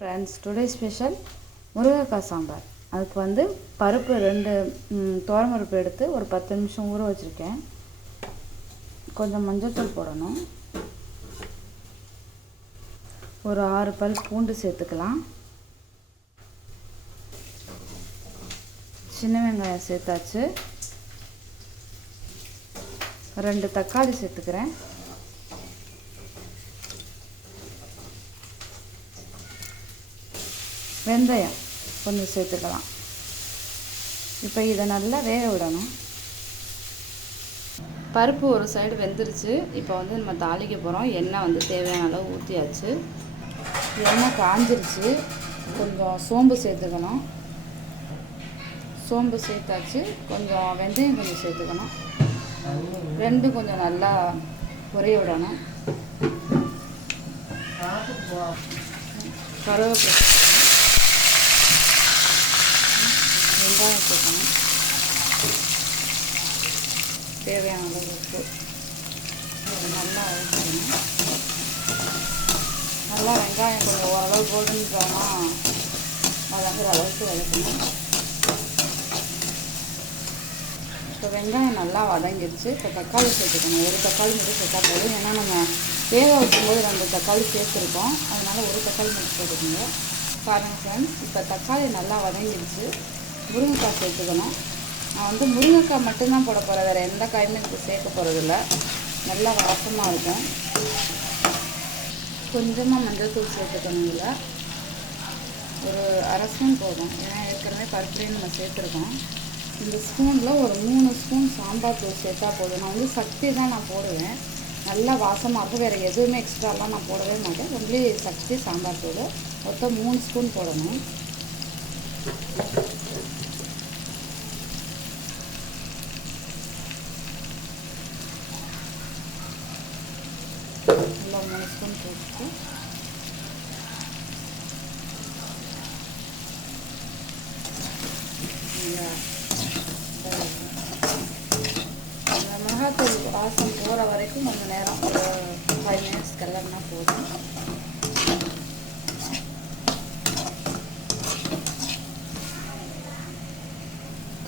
Friends, today special முருங்கைக்காய் சாம்பார். அதுக்கு வந்து பருப்பு 2 துவரம்பருப்பு எடுத்து ஒரு 10 நிமிஷம் ஊற வச்சுருக்கேன். கொஞ்சம் மஞ்சள்தூள் போடணும். ஒரு 6 பல் பூண்டு சேர்த்துக்கலாம். சின்ன வெங்காயம் சேர்த்தாச்சு. 2 தக்காளி சேர்த்துக்கிறேன். வெந்தயம் கொஞ்சம் சேர்த்துக்கலாம். இப்போ இதை நல்லா வேக விடணும். பருப்பு ஒரு சைடு வெந்துருச்சு. இப்போ வந்து நம்ம தாளிக்க போகிறோம். எண்ணெய் வந்து தேவையான அளவு ஊற்றியாச்சு. எண்ணெய் காஞ்சிருச்சு. கொஞ்சம் சோம்பு சேர்த்துக்கணும். சோம்பு சேர்த்தாச்சு. கொஞ்சம் வெந்தயம் கொஞ்சம் சேர்த்துக்கணும். ரெண்டும் கொஞ்சம் நல்லா பொரிய விடணும். கருவேப்பிலை, வெங்காயம் சேர்க்கணும். தேவையான அளவு உப்பு நல்லா வதக்கணும். நல்லா வெங்காயம் கொஞ்சம் ஓரளவு கோல்டன் ப்ரௌனாக வதங்குற அளவுக்கு வதக்கணும். இப்போ வெங்காயம் நல்லா வதங்கிடுச்சு. இப்போ தக்காளி சேர்த்துக்கணும். ஒரு தக்காளி மட்டும் சேர்த்தா போதும். ஏன்னா நம்ம வேக வைக்கும்போது 2 தக்காளி சேர்த்துருக்கோம். அதனால் ஒரு தக்காளி மட்டும் சேர்த்துக்கோங்க. பாருங்கள் ஃப்ரெண்ட்ஸ், இப்போ தக்காளி நல்லா வதங்கிடுச்சு. முருங்கைக்காய் சேர்த்துக்கணும். நான் வந்து முருங்கைக்காய் மட்டும்தான் போட போகிறேன். வேறு எந்த காயுமே இதுக்கு சேர்க்க போகிறதில்ல. நல்லா வாசமாக இருக்கும். கொஞ்சமாக மஞ்சள் தூள் சேர்த்துக்கணும். இதில் ஒரு 1/2 ஸ்பூன் போதும். ஏன்னா ஏற்கனவே பருப்புலேயும் நம்ம சேர்த்துருக்கோம். இந்த ஸ்பூனில் ஒரு 3 ஸ்பூன் சாம்பார் தூள் சேர்த்தா போதும். நான் வந்து சக்தி தான் நான் போடுவேன். நல்லா வாசமாக இருக்கும். வேறு எதுவுமே எக்ஸ்ட்ராலாம் நான் போடவே மாட்டேன். ஒன்லி சக்தி சாம்பார் தூள் மொத்தம் 3 ஸ்பூன் போடணும். நல்லா 3 ஸ்பூன் போட்டு இந்த மிளகாத்தூள் வாசம் போகிற வரைக்கும் கொஞ்சம் நேரம், ஒரு 5 மினிட்ஸ் கிளறினா போதும்.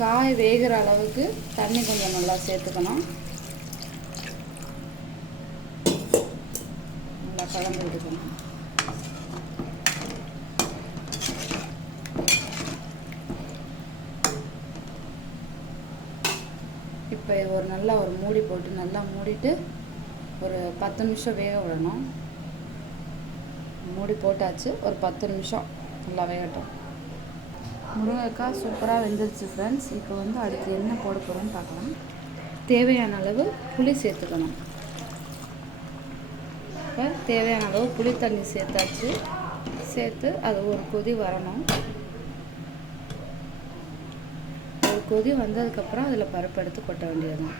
காய் வேகிற அளவுக்கு தண்ணி கொஞ்சம் நல்லா சேர்த்துக்கணும். நல்லா கலந்து விட்டுக்கணும். இப்போ ஒரு மூடி போட்டு நல்லா மூடிட்டு ஒரு 10 நிமிஷம் வேக விடணும். மூடி போட்டாச்சு. ஒரு 10 நிமிஷம் நல்லா வேகட்டும். முருங்கைக்காய் சூப்பராக வெந்துருச்சு ஃப்ரெண்ட்ஸ். இப்போ வந்து அடுத்து என்ன போட போகிறோன்னு பார்க்கலாம். தேவையான அளவு புளி சேர்த்துக்கணும். இப்போ தேவையான அளவு புளி தண்ணி சேர்த்தாச்சு. சேர்த்து அது ஒரு கொதி வரணும். ஒரு கொதி வந்ததுக்கப்புறம் அதில் பருப்பு எடுத்து கொட்ட வேண்டியதுதான்.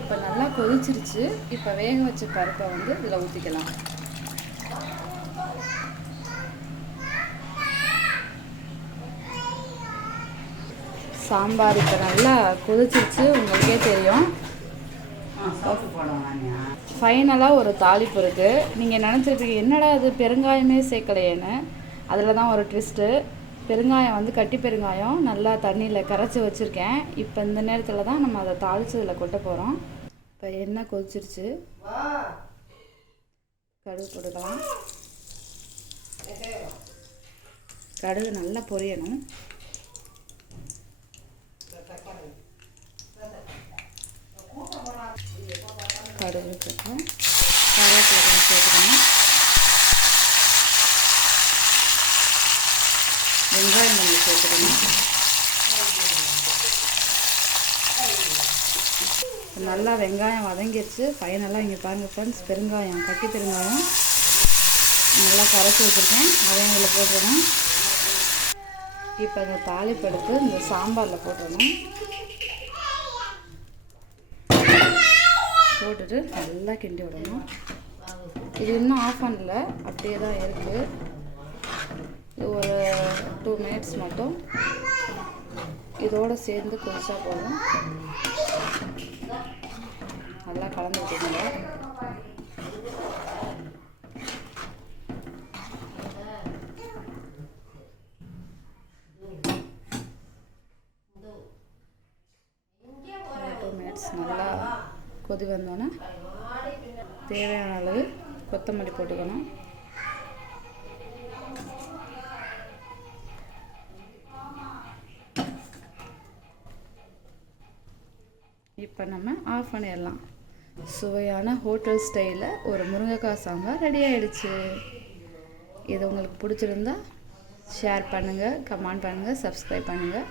இப்போ நல்லா கொதிச்சிருச்சு. இப்போ வேக வச்ச பருப்பை வந்து இதில் ஊற்றிக்கலாம். சாம்பார் இப்போ நல்லா கொதிச்சிருச்சு. உங்களுக்கே தெரியும். ஃபைனலாக ஒரு தாளிப்பு இருக்குது. நீங்கள் நினச்சிருப்பீங்க என்னடா அது பெருங்காயமே சேர்க்கலையேன்னு. அதில் தான் ஒரு ட்விஸ்ட்டு. பெருங்காயம் வந்து கட்டி பெருங்காயம் நல்லா தண்ணியில் கரைச்சி வச்சுருக்கேன். இப்போ இந்த நேரத்தில் தான் நம்ம அதை தாளித்து இதில் கொட்ட போகிறோம். இப்போ எண்ணெய் கொதிச்சிருச்சு. கடுகு போட்டுக்கலாம். கடுகு நல்லா பொரியணும். கடுகு போட்டு கருவேப்பிலை கொஞ்சம் சேர்த்துக்கணும். வெங்காயம் கொஞ்சம் சேர்த்துக்கணும். நல்லா வெங்காயம் வதங்கிடுச்சு. ஃபைனலாக இங்கே பாருங்கள் ஃப்ரெண்ட்ஸ், பெருங்காயம் கட்டி பெருங்காயம் நல்லா கரைச்சி வச்சுருக்கேன். அதையும் இதில் போட்டுடணும். இப்போ இந்த தாளிப்பு எடுத்து இந்த சாம்பாரில் போட்டுடணும். போட்டுட்டு நல்லா கிண்டி விடணும். இது இன்னும் ஆஃப் பண்ணல, அப்படியே தான் இருக்குது. இது ஒரு 2 மினிட்ஸ் மட்டும் இதோடு சேர்ந்து கொதிச்சா போதும். நல்லா கலந்து விட்டுக்கோங்க. கொதி வந்தோன்னே தேவையான அளவு கொத்தமல்லி போட்டுக்கணும். இப்போ நம்ம ஆஃப் பண்ணிடலாம். சுவையான ஹோட்டல் ஸ்டைலில் ஒரு முருங்கைக்காய் சாம்பார் ரெடி ஆகிடுச்சு. இது உங்களுக்கு பிடிச்சிருந்தா ஷேர் பண்ணுங்கள், கமெண்ட் பண்ணுங்கள், சப்ஸ்கிரைப் பண்ணுங்கள்.